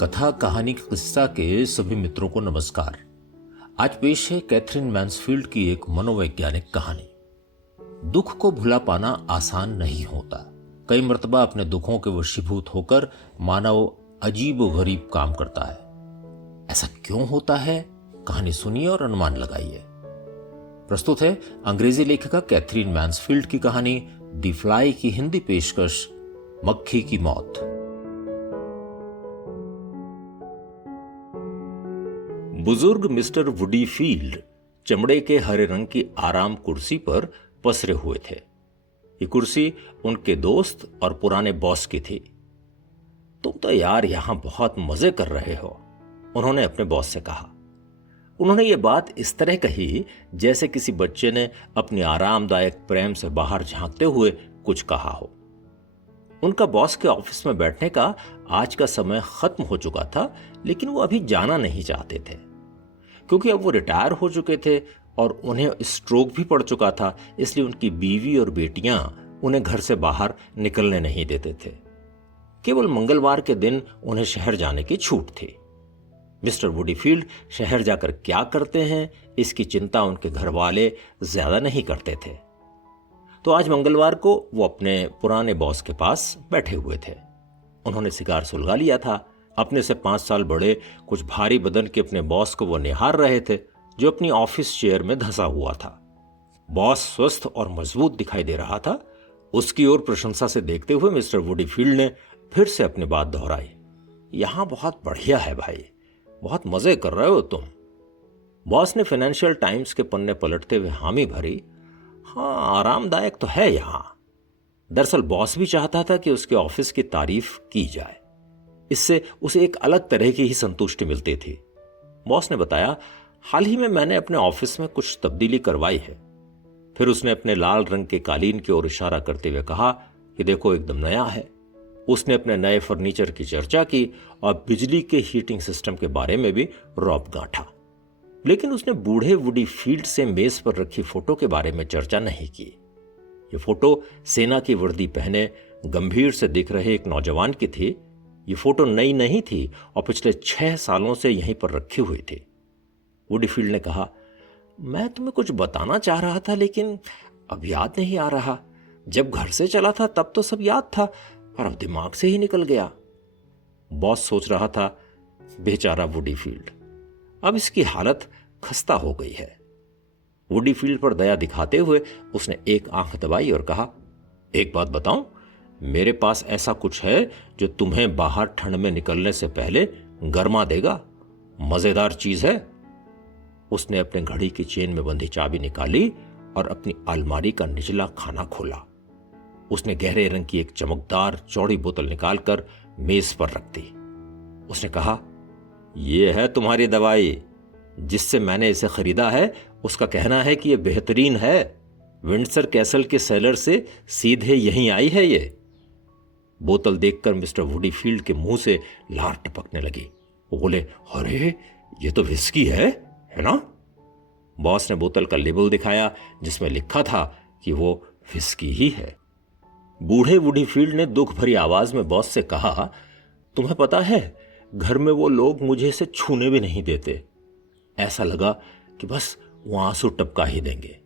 कथा कहानी किस्सा के सभी मित्रों को नमस्कार। आज पेश है कैथरीन मैन्सफील्ड की एक मनोवैज्ञानिक कहानी। दुख को भुला पाना आसान नहीं होता। कई मर्तबा अपने दुखों के वशीभूत होकर मानव अजीब व गरीब काम करता है। ऐसा क्यों होता है? कहानी सुनिए और अनुमान लगाइए। प्रस्तुत है अंग्रेजी लेखिका कैथरीन मैन्सफील्ड की कहानी द फ्लाई की हिंदी पेशकश मक्खी की मौत। बुजुर्ग मिस्टर वुडी फील्ड चमड़े के हरे रंग की आराम कुर्सी पर पसरे हुए थे। ये कुर्सी उनके दोस्त और पुराने बॉस की थी। तुम तो यार यहां बहुत मजे कर रहे हो, उन्होंने अपने बॉस से कहा। उन्होंने ये बात इस तरह कही जैसे किसी बच्चे ने अपनी आरामदायक प्रेम से बाहर झांकते हुए कुछ कहा हो। उनका बॉस के ऑफिस में बैठने का आज का समय खत्म हो चुका था, लेकिन वो अभी जाना नहीं चाहते थे क्योंकि अब वो रिटायर हो चुके थे और उन्हें स्ट्रोक भी पड़ चुका था। इसलिए उनकी बीवी और बेटियां उन्हें घर से बाहर निकलने नहीं देते थे। केवल मंगलवार के दिन उन्हें शहर जाने की छूट थी। मिस्टर वुडी फील्ड शहर जाकर क्या करते हैं, इसकी चिंता उनके घर वाले ज्यादा नहीं करते थे। तो आज मंगलवार को वो अपने पुराने बॉस के पास बैठे हुए थे। उन्होंने सिगार सुलगा लिया था। अपने से 5 साल बड़े कुछ भारी बदन के अपने बॉस को वो निहार रहे थे, जो अपनी ऑफिस चेयर में धंसा हुआ था। बॉस स्वस्थ और मजबूत दिखाई दे रहा था। उसकी ओर प्रशंसा से देखते हुए मिस्टर वुडी फील्ड ने फिर से अपनी बात दोहराई। यहां बहुत बढ़िया है भाई, बहुत मजे कर रहे हो तुम। बॉस ने फाइनेंशियल टाइम्स के पन्ने पलटते हुए हामी भरी। हाँ, आरामदायक तो है यहां। दरअसल बॉस भी चाहता था कि उसके ऑफिस की तारीफ की जाए। इससे उसे एक अलग तरह की ही संतुष्टि मिलती थी। बॉस ने बताया, हाल ही में मैंने अपने ऑफिस में कुछ तब्दीली करवाई है। फिर उसने अपने लाल रंग के कालीन की ओर इशारा करते हुए कहा कि देखो, एकदम नया है। उसने अपने नए फर्नीचर की चर्चा की और बिजली के हीटिंग सिस्टम के बारे में भी रौब गांठा। लेकिन उसने बूढ़े वुडी फील्ड से मेज पर रखी फोटो के बारे में चर्चा नहीं की। ये फोटो सेना की वर्दी पहने गंभीर से दिख रहे एक नौजवान की थी। ये फोटो नई नहीं थी और पिछले 6 सालों से यहीं पर रखी हुई थी। वुडी फील्ड ने कहा, मैं तुम्हें कुछ बताना चाह रहा था, लेकिन अब याद नहीं आ रहा। जब घर से चला था तब तो सब याद था, पर अब दिमाग से ही निकल गया। बॉस सोच रहा था, बेचारा वुडी फील्ड, अब इसकी हालत खस्ता हो गई है। वुडी फील्ड पर दया दिखाते हुए उसने एक आंख दबाई और कहा, एक बात बताऊं, मेरे पास ऐसा कुछ है जो तुम्हें बाहर ठंड में निकलने से पहले गर्मा देगा। मजेदार चीज है। उसने अपने घड़ी की चेन में बंधी चाबी निकाली और अपनी अलमारी का निचला खाना खोला। उसने गहरे रंग की एक चमकदार चौड़ी बोतल निकालकर मेज पर रख दी। उसने कहा, यह है तुम्हारी दवाई। जिससे मैंने इसे खरीदा है उसका कहना है कि यह बेहतरीन है। विंडसर कैसल के सेलर से सीधे यहीं आई है ये। बोतल देखकर मिस्टर वुडी फील्ड के मुंह से लार टपकने लगी। वो बोले, अरे ये तो विस्की है ना? बॉस ने बोतल का लेबल दिखाया जिसमें लिखा था कि वो विस्की ही है। बूढ़े वुडी फील्ड ने दुख भरी आवाज में बॉस से कहा, तुम्हें पता है, घर में वो लोग मुझे इसे छूने भी नहीं देते। ऐसा लगा कि बस वो आंसू टपका ही देंगे।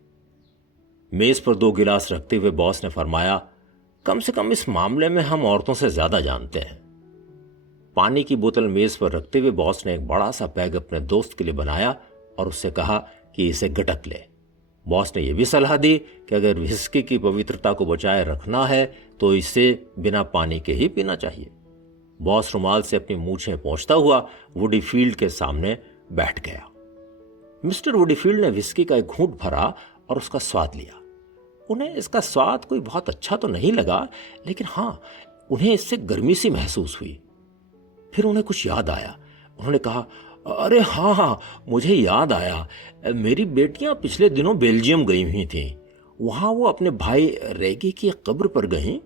मेज पर 2 गिलास रखते हुए बॉस ने फरमाया, कम से कम इस मामले में हम औरतों से ज्यादा जानते हैं। पानी की बोतल मेज पर रखते हुए बॉस ने एक बड़ा सा पैग अपने दोस्त के लिए बनाया और उससे कहा कि इसे गटक ले। बॉस ने यह भी सलाह दी कि अगर विस्की की पवित्रता को बचाए रखना है तो इसे बिना पानी के ही पीना चाहिए। बॉस रुमाल से अपनी मूछें पोंछता हुआ वुडी फील्ड के सामने बैठ गया। मिस्टर वुडी फील्ड ने विस्की का एक घूंट भरा और उसका स्वाद लिया। उन्हें इसका स्वाद कोई बहुत अच्छा तो नहीं लगा, लेकिन हां, उन्हें इससे गर्मी सी महसूस हुई। फिर उन्हें कुछ याद आया। उन्होंने कहा, अरे हाँ, मुझे याद आया, मेरी बेटियां पिछले दिनों बेल्जियम गई हुई थीं। वहां वो अपने भाई रेगी की कब्र पर गईं।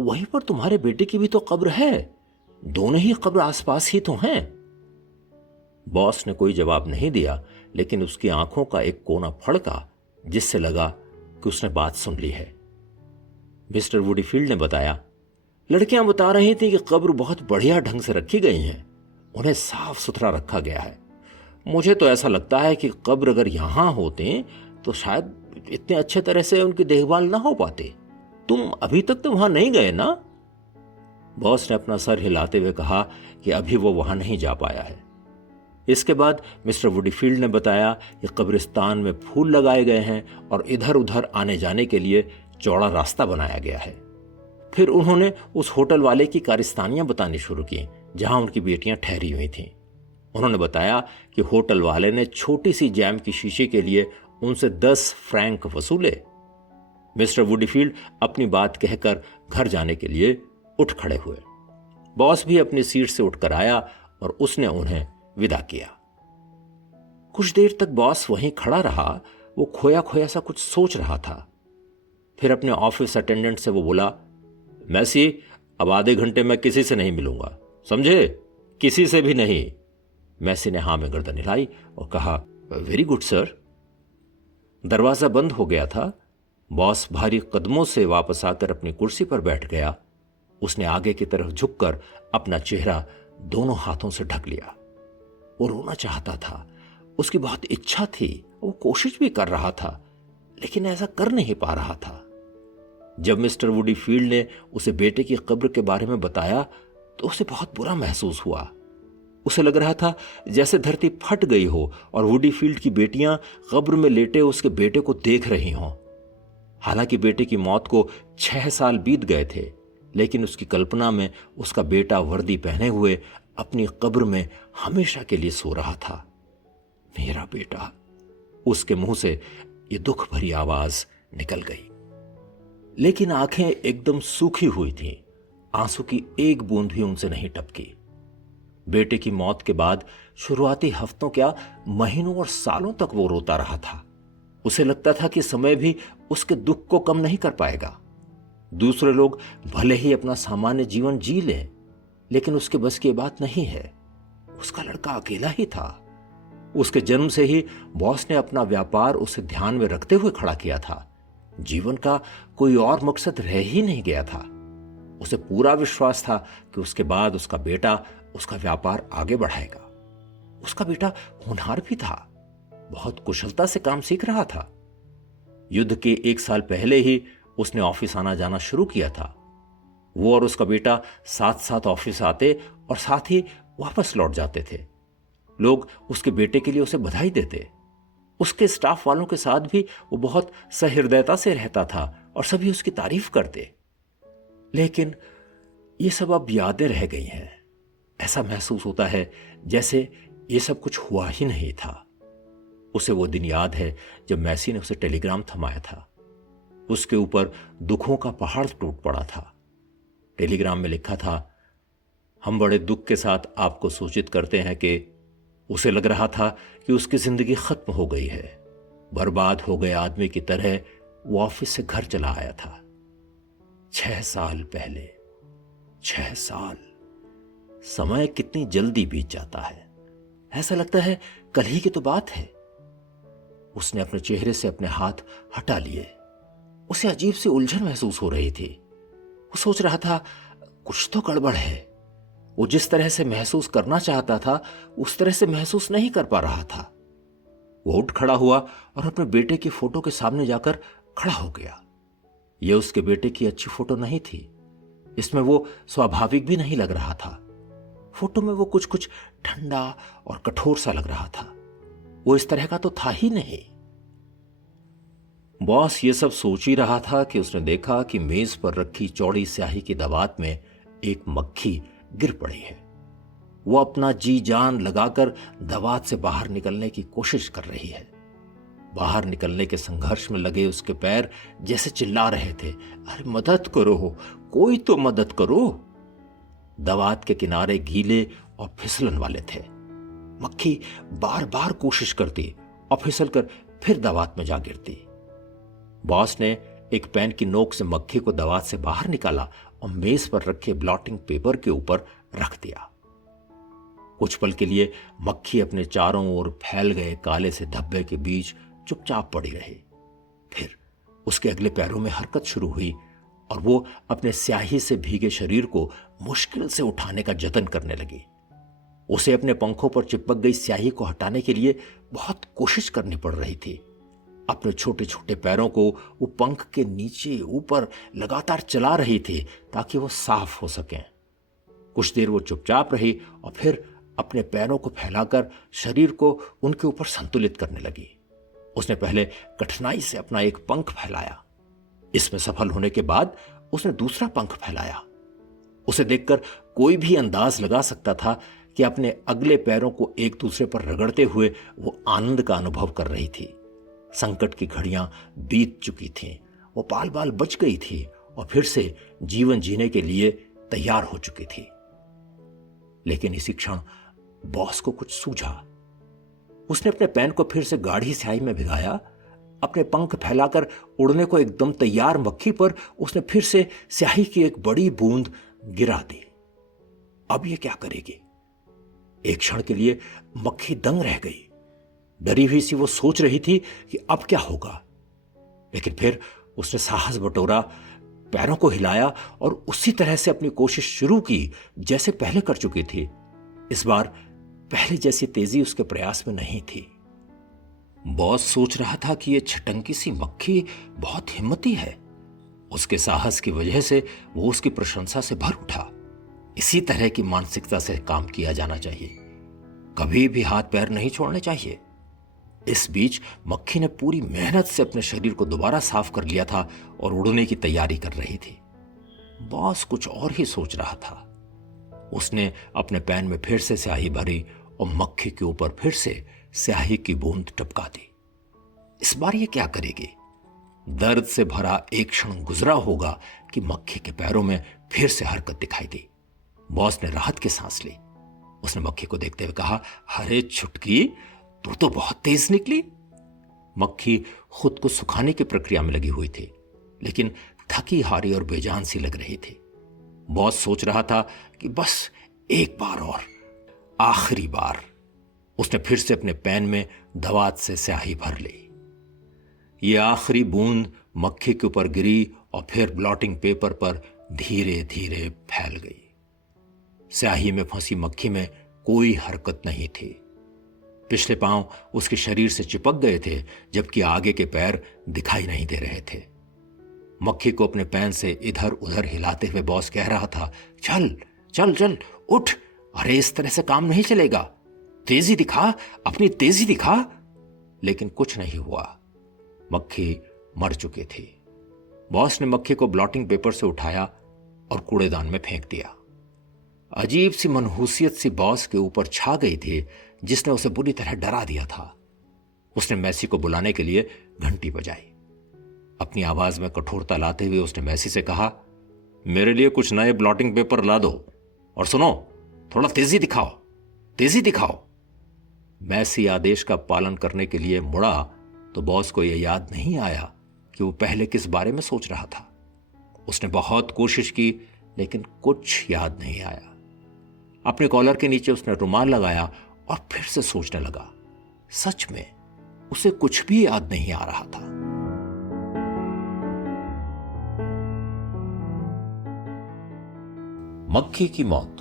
वहीं पर तुम्हारे बेटे की भी तो कब्र है। दोनों ही कब्र आसपास ही तो हैं। बॉस ने कोई जवाब नहीं दिया, लेकिन उसकी आंखों का एक कोना फड़का जिससे लगा कि उसने बात सुन ली है। मिस्टर वुडी फील्ड ने बताया, लड़कियां बता रही थी कि कब्र बहुत बढ़िया ढंग से रखी गई हैं। उन्हें साफ सुथरा रखा गया है। मुझे तो ऐसा लगता है कि कब्र अगर यहां होते तो शायद इतने अच्छे तरह से उनकी देखभाल ना हो पाती। तुम अभी तक तो वहां नहीं गए ना? बॉस ने अपना सर हिलाते हुए कहा कि अभी वो वहां नहीं जा पाया है। इसके बाद मिस्टर वुडीफील्ड ने बताया कि कब्रिस्तान में फूल लगाए गए हैं और इधर उधर आने जाने के लिए चौड़ा रास्ता बनाया गया है। फिर उन्होंने उस होटल वाले की कारस्तानियां बतानी शुरू की जहां उनकी बेटियां ठहरी हुई थीं। उन्होंने बताया कि होटल वाले ने छोटी सी जैम की शीशी के लिए उनसे 10 फ्रैंक वसूले। मिस्टर वुडीफील्ड अपनी बात कहकर घर जाने के लिए उठ खड़े हुए। बॉस भी अपनी सीट से उठकर आया और उसने उन्हें विदा किया। कुछ देर तक बॉस वहीं खड़ा रहा। वो खोया खोया सा कुछ सोच रहा था। फिर अपने ऑफिस अटेंडेंट से वो बोला, मैसी, अब आधे घंटे में किसी से नहीं मिलूंगा, समझे? किसी से भी नहीं। मैसी ने हां में गर्दन हिलाई और कहा, वेरी गुड सर। दरवाजा बंद हो गया था। बॉस भारी कदमों से वापस आकर अपनी कुर्सी पर बैठ गया। उसने आगे की तरफ झुककर अपना चेहरा दोनों हाथों से ढक लिया। वो रोना चाहता था, उसकी बहुत इच्छा थी, वो कोशिश भी कर रहा था, लेकिन ऐसा कर नहीं पा रहा था। जब मिस्टर वुडीफील्ड ने उसे बेटे की कब्र के बारे में बताया तो उसे बहुत बुरा महसूस हुआ। उसे लग रहा था जैसे धरती फट गई हो और वुडीफील्ड की बेटियां कब्र में लेटे उसके बेटे को देख रही हों। हालांकि बेटे की मौत को 6 साल बीत गए थे, लेकिन उसकी कल्पना में उसका बेटा वर्दी पहने हुए अपनी कब्र में हमेशा के लिए सो रहा था। मेरा बेटा। उसके मुंह से ये दुख भरी आवाज निकल गई, लेकिन आंखें एकदम सूखी हुई थीं। आंसू की एक बूंद भी उनसे नहीं टपकी। बेटे की मौत के बाद शुरुआती हफ्तों, क्या महीनों और सालों तक वो रोता रहा था। उसे लगता था कि समय भी उसके दुख को कम नहीं कर पाएगा। दूसरे लोग भले ही अपना सामान्य जीवन जी लें, लेकिन उसके बस की बात नहीं है। उसका लड़का अकेला ही था। उसके जन्म से ही बॉस ने अपना व्यापार उसे ध्यान में रखते हुए खड़ा किया था। जीवन का कोई और मकसद रह ही नहीं गया था। उसे पूरा विश्वास था कि उसके बाद उसका बेटा उसका व्यापार आगे बढ़ाएगा। उसका बेटा होनहार भी था, बहुत कुशलता से काम सीख रहा था। युद्ध के 1 साल पहले ही उसने ऑफिस आना जाना शुरू किया था। वो और उसका बेटा साथ साथ ऑफिस आते और साथ ही वापस लौट जाते थे। लोग उसके बेटे के लिए उसे बधाई देते। उसके स्टाफ वालों के साथ भी वो बहुत सहृदयता से रहता था और सभी उसकी तारीफ करते। लेकिन ये सब अब यादें रह गई हैं। ऐसा महसूस होता है जैसे ये सब कुछ हुआ ही नहीं था। उसे वो दिन याद है जब मैसी ने उसे टेलीग्राम थमाया था। उसके ऊपर दुखों का पहाड़ टूट पड़ा था। टेलीग्राम में लिखा था, हम बड़े दुख के साथ आपको सूचित करते हैं कि उसे लग रहा था कि उसकी जिंदगी खत्म हो गई है। बर्बाद हो गए आदमी की तरह वो ऑफिस से घर चला आया था। 6 साल पहले। 6 साल। समय कितनी जल्दी बीत जाता है। ऐसा लगता है कल ही की तो बात है। उसने अपने चेहरे से अपने हाथ हटा लिए। उसे अजीब सी उलझन महसूस हो रही थी। वो सोच रहा था कुछ तो गड़बड़ है। वो जिस तरह से महसूस करना चाहता था उस तरह से महसूस नहीं कर पा रहा था। वो उठ खड़ा हुआ और अपने बेटे की फोटो के सामने जाकर खड़ा हो गया। यह उसके बेटे की अच्छी फोटो नहीं थी। इसमें वो स्वाभाविक भी नहीं लग रहा था। फोटो में वो कुछ कुछ ठंडा और कठोर सा लग रहा था। वो इस तरह का तो था ही नहीं। बॉस ये सब सोच ही रहा था कि उसने देखा कि मेज पर रखी चौड़ी स्याही की दवात में एक मक्खी गिर पड़ी है। वो अपना जी जान लगाकर दवात से बाहर निकलने की कोशिश कर रही है। बाहर निकलने के संघर्ष में लगे उसके पैर जैसे चिल्ला रहे थे, अरे मदद करो, कोई तो मदद करो। दवात के किनारे गीले और फिसलन वाले थे। मक्खी बार बार कोशिश करती और फिसल कर फिर दवात में जा गिरती। बॉस ने एक पेन की नोक से मक्खी को दवात से बाहर निकाला और मेज पर रखे ब्लॉटिंग पेपर के ऊपर रख दिया। कुछ पल के लिए मक्खी अपने चारों ओर फैल गए काले से धब्बे के बीच चुपचाप पड़ी रही। फिर उसके अगले पैरों में हरकत शुरू हुई और वो अपने स्याही से भीगे शरीर को मुश्किल से उठाने का जतन करने लगी। उसे अपने पंखों पर चिपक गई स्याही को हटाने के लिए बहुत कोशिश करनी पड़ रही थी। अपने छोटे छोटे पैरों को वो पंख के नीचे ऊपर लगातार चला रही थी ताकि वो साफ हो सकें। कुछ देर वो चुपचाप रही और फिर अपने पैरों को फैलाकर शरीर को उनके ऊपर संतुलित करने लगी। उसने पहले कठिनाई से अपना एक पंख फैलाया। इसमें सफल होने के बाद उसने दूसरा पंख फैलाया। उसे देखकर कोई भी अंदाज लगा सकता था कि अपने अगले पैरों को एक दूसरे पर रगड़ते हुए वो आनंद का अनुभव कर रही थी। संकट की घड़ियां बीत चुकी थीं। वो पाल बाल बच गई थी और फिर से जीवन जीने के लिए तैयार हो चुकी थी। लेकिन इसी क्षण बॉस को कुछ सूझा। उसने अपने पैन को फिर से गाढ़ी स्याही में भिगाया। अपने पंख फैलाकर उड़ने को एकदम तैयार मक्खी पर उसने फिर से स्याही की एक बड़ी बूंद गिरा दी। अब ये क्या करेगी? एक क्षण के लिए मक्खी दंग रह गई। डरी हुई सी वो सोच रही थी कि अब क्या होगा। लेकिन फिर उसने साहस बटोरा, पैरों को हिलाया और उसी तरह से अपनी कोशिश शुरू की जैसे पहले कर चुकी थी। इस बार पहले जैसी तेजी उसके प्रयास में नहीं थी। बॉस सोच रहा था कि यह छटंकी सी मक्खी बहुत हिम्मती है। उसके साहस की वजह से वो उसकी प्रशंसा से भर उठा। इसी तरह की मानसिकता से काम किया जाना चाहिए। कभी भी हाथ पैर नहीं छोड़ने चाहिए। इस बीच मक्खी ने पूरी मेहनत से अपने शरीर को दोबारा साफ कर लिया था और उड़ने की तैयारी कर रही थी। बॉस कुछ और ही सोच रहा था। उसने अपने पैन में फिर से स्याही भरी और मक्खी के ऊपर फिर से स्याही की बूंद टपका दी। इस बार ये क्या करेगी? दर्द से भरा एक क्षण गुजरा होगा कि मक्खी के पैरों में फिर से हरकत दिखाई दी। बॉस ने राहत की सांस ली। उसने मक्खी को देखते हुए कहा, अरे छुटकी, तू तो बहुत तेज निकली। मक्खी खुद को सुखाने की प्रक्रिया में लगी हुई थी, लेकिन थकी हारी और बेजान सी लग रही थी। बॉस सोच रहा था कि बस एक बार और, आखिरी बार। उसने फिर से अपने पैन में दवात से स्याही भर ली। ये आखिरी बूंद मक्खी के ऊपर गिरी और फिर ब्लॉटिंग पेपर पर धीरे धीरे फैल गई। स्याही में फंसी मक्खी में कोई हरकत नहीं थी। पिछले पांव उसके शरीर से चिपक गए थे, जबकि आगे के पैर दिखाई नहीं दे रहे थे। मक्खी को अपने पैन से इधर उधर हिलाते हुए बॉस कह रहा था, चल चल चल, उठ, अरे इस तरह से काम नहीं चलेगा, तेजी दिखा, अपनी तेजी दिखा। लेकिन कुछ नहीं हुआ। मक्खी मर चुकी थी। बॉस ने मक्खी को ब्लॉटिंग पेपर से उठाया और कूड़ेदान में फेंक दिया। अजीब सी मनहूसियत सी बॉस के ऊपर छा गई थी, जिसने उसे बुरी तरह डरा दिया था। उसने मैसी को बुलाने के लिए घंटी बजाई। अपनी आवाज में कठोरता लाते हुए उसने मैसी से कहा, मेरे लिए कुछ नए ब्लॉटिंग पेपर ला दो, और सुनो, थोड़ा तेजी दिखाओ, तेजी दिखाओ। मैसी आदेश का पालन करने के लिए मुड़ा तो बॉस को यह याद नहीं आया कि वो पहले किस बारे में सोच रहा था। उसने बहुत कोशिश की, लेकिन कुछ याद नहीं आया। अपने कॉलर के नीचे उसने रुमाल लगाया और फिर से सोचने लगा। सच में उसे कुछ भी याद नहीं आ रहा था। मक्खी की मौत।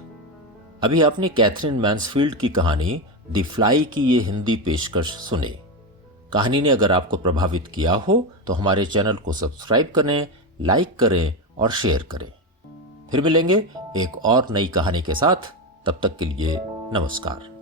अभी आपने कैथरीन मैन्सफील्ड की कहानी द फ्लाई की ये हिंदी पेशकश सुने। कहानी ने अगर आपको प्रभावित किया हो तो हमारे चैनल को सब्सक्राइब करें, लाइक करें और शेयर करें। फिर मिलेंगे एक और नई कहानी के साथ। तब तक के लिए नमस्कार।